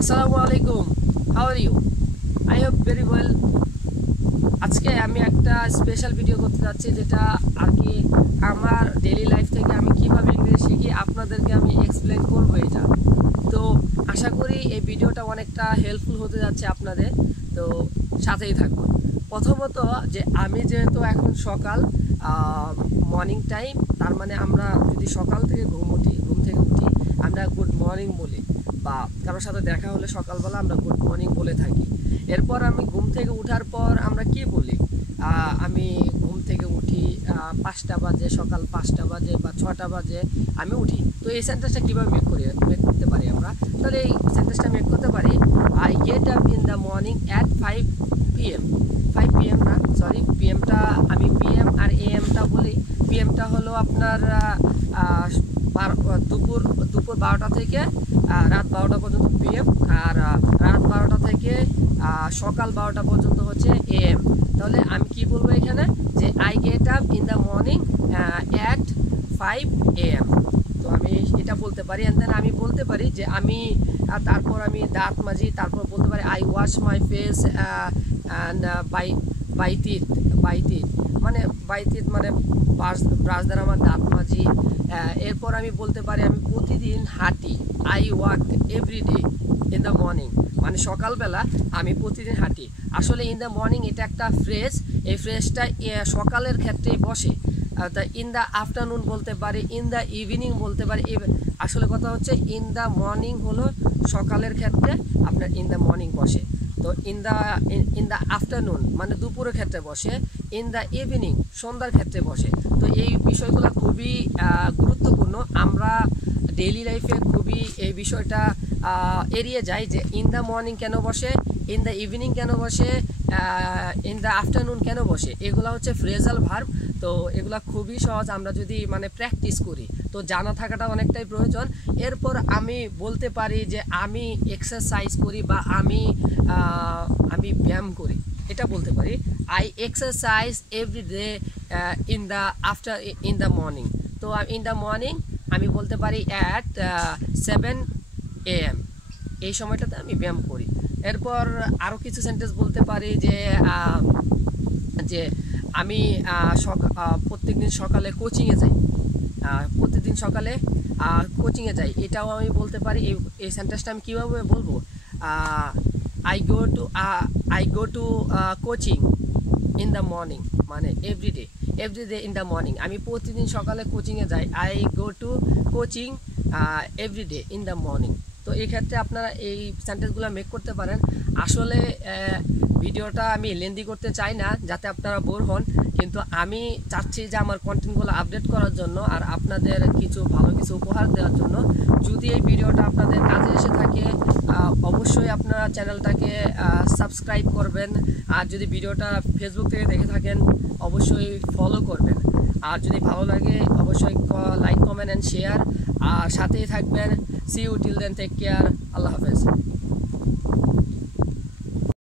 Assalamualaikum. How are you? I hope very well. আজকে আমি একটা স্পেশাল ভিডিও করতে যাচ্ছি যেটা আর কি আমার ডেইলি লাইফ থেকে আমি কিভাবে ইংরেজি শিখি আপনাদেরকে আমি এক্সপ্লেইন করব এটা। তো আশা করি এই ভিডিওটা অনেকটা হেল্পফুল হতে যাচ্ছে আপনাদের, তো সাথেই থাকুন। প্রথমত যে আমি যেহেতু এখন সকাল মর্নিং টাইম, তার মানে আমরা যদি সকাল থেকে ঘুম থেকে উঠি আমরা গুড মর্নিং বলি, বা কারোর সাথে দেখা হলে সকালবেলা আমরা গুড মর্নিং বলে থাকি। এরপর আমি ঘুম থেকে ওঠার পর আমরা কি বলি, আমি ঘুম থেকে উঠি 5টা বাজে, সকাল 5টা বাজে বা 6টা বাজে আমি উঠি। তো এই সেন্টেন্সটা কীভাবে মেক করতে পারি আমরা? তাহলে এই সেন্টেন্সটা মেক করতে পারি, I get up in the morning at 5 PM। 5 PM না, সরি, পিএমটা আমি পিএম আর এএমটা বলি। পিএমটা হলো আপনার দুপুর 12টা থেকে রাত 12টা পর্যন্ত পিএম, আর রাত 12টা থেকে সকাল 12টা পর্যন্ত হচ্ছে এএম। তাহলে আমি কি বলবো এখানে, যে I get up in the morning at 5 AM। তো আমি এটা বলতে পারি। অ্যান্ড দেন আমি বলতে পারি যে আমি তারপর আমি দাঁত মাজি, তারপর বলতে পারি I wash my face and by teeth মানে ব্রাশ দ্বারা আমার দাঁত মাজি। এরপর আমি বলতে পারি আমি প্রতিদিন হাঁটি, I walk every day in the morning, মানে সকালবেলা আমি প্রতিদিন হাঁটি। আসলে ইন দ্য মর্নিং এটা একটা ফ্রেজ, এই ফ্রেজটা সকালের ক্ষেত্রেই বসে। তা ইন দ্য আফটারনুন বলতে পারি, ইন দ্য ইভিনিং বলতে পারি। আসলে কথা হচ্ছে ইন দ্য মর্নিং হলো সকালের ক্ষেত্রে আপনার ইন দ্য মর্নিং বসে। তো ইন দ্য আফটারনুন মানে দুপুরের ক্ষেত্রে বসে, ইন দ্য ইভিনিং সন্ধ্যার ক্ষেত্রে বসে। তো এই বিষয়গুলো খুবই গুরুত্বপূর্ণ। আমরা ডেইলি লাইফে খুবই এই বিষয়টা এড়িয়ে যাই, যে ইন দ্য মর্নিং কেন বসে, ইন দ্য ইভিনিং কেন বসে, ইন দ্য আফটারনুন কেন বসে। এগুলো হচ্ছে ফ্রেজাল ভার্ব। তো এগুলো খুবই সহজ, আমরা যদি মানে প্র্যাকটিস করি তো জানা থাকাটা অনেকটাই প্রয়োজন। এরপর আমি বলতে পারি যে আমি এক্সারসাইজ করি বা আমি ব্যায়াম করি, এটা বলতে পারি। I exercise every day in the morning. তো ইন দ্য মর্নিং আমি বলতে পারি অ্যাট 7 AM, এই সময়টাতে আমি ব্যায়াম করি। এরপর আরও কিছু সেন্টেন্স বলতে পারি যে আমি প্রত্যেকদিন সকালে কোচিংয়ে যাই, এটাও আমি বলতে পারি। এই সেন্টেন্সটা আমি কীভাবে বলবো, I go to coaching in the morning, মানে এভরিডে ইন দ্য মর্নিং, আমি প্রতিদিন সকালে কোচিংয়ে যাই। I go to coaching everyday in the morning. তো এই ক্ষেত্রে আপনারা এই সেন্টেন্সগুলো মেক করতে পারেন। আসলে ভিডিওটা আমি লেন্দি করতে চাই না যাতে আপনারা বোর হন, কিন্তু আমি চাচ্ছি যে আমার কন্টেন্টগুলো আপডেট করার জন্য আর আপনাদের ভালো কিছু উপহার দেওয়ার জন্য। যদি এই ভিডিওটা আপনাদের কাজে এসে থাকে অবশ্যই আপনারা চ্যানেলটাকে সাবস্ক্রাইব করবেন, আর যদি ভিডিওটা ফেসবুক থেকে দেখে থাকেন অবশ্যই ফলো করবেন, আর যদি ভালো লাগে অবশ্যই লাইক, কমেন্ট অ্যান্ড শেয়ার, আর সাথেই থাকবেন। See you till then, take care, আল্লাহ হাফেজ।